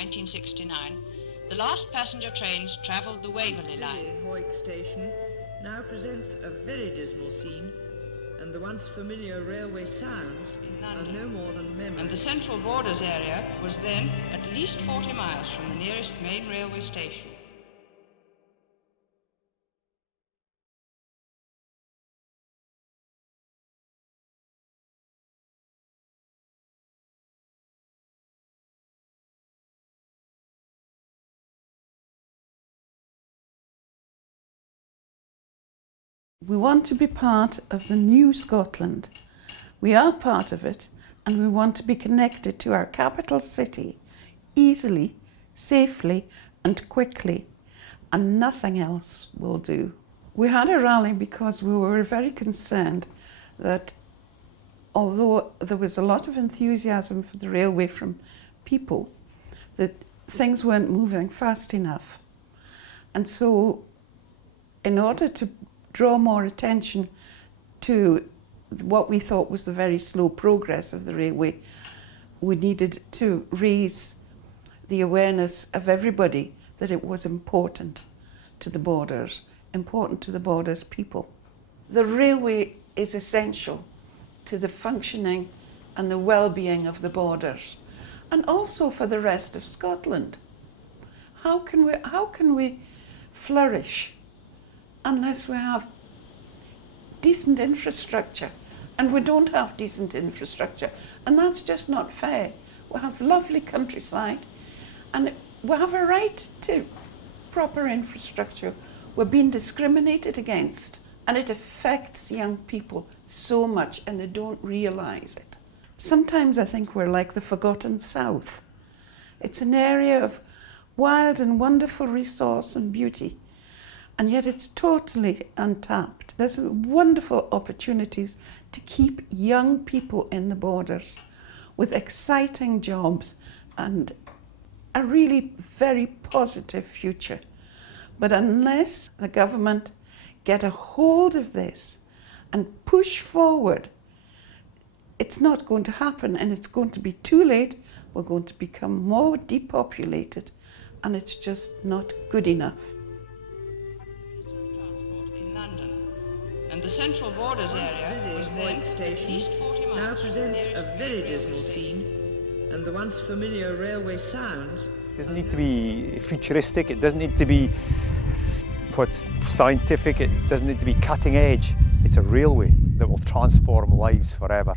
1969, the last passenger trains travelled the Waverley line. Hawick station now presents a very dismal scene, and the once familiar railway sounds are no more than memories. And the Central Borders area was then at least 40 miles from the nearest main railway station. We want to be part of the new Scotland. We are part of it, and we want to be connected to our capital city easily, safely and quickly, and nothing else will do. We had a rally because we were very concerned that although there was a lot of enthusiasm for the railway from people, that things weren't moving fast enough. And so in order to draw more attention to what we thought was the very slow progress of the railway, we needed to raise the awareness of everybody that it was important to the Borders people. The railway is essential to the functioning and the well-being of the Borders, and also for the rest of Scotland. How can we flourish unless we have decent infrastructure? And we don't have decent infrastructure, and that's just not fair. We have lovely countryside, and we have a right to proper infrastructure. We're being discriminated against, and it affects young people so much, and they don't realise it. Sometimes I think we're like the forgotten South. It's an area of wild and wonderful resource and beauty, and yet it's totally untapped. There's wonderful opportunities to keep young people in the Borders with exciting jobs and a really very positive future. But unless the government get a hold of this and push forward, it's not going to happen, and it's going to be too late. We're going to become more depopulated, and it's just not good enough. And the Central Borders area was then at least 40 miles now presents a very dismal scene, and the once familiar railway sounds. It doesn't need to be futuristic, it doesn't need to be what's scientific, it doesn't need to be cutting edge. It's a railway that will transform lives forever.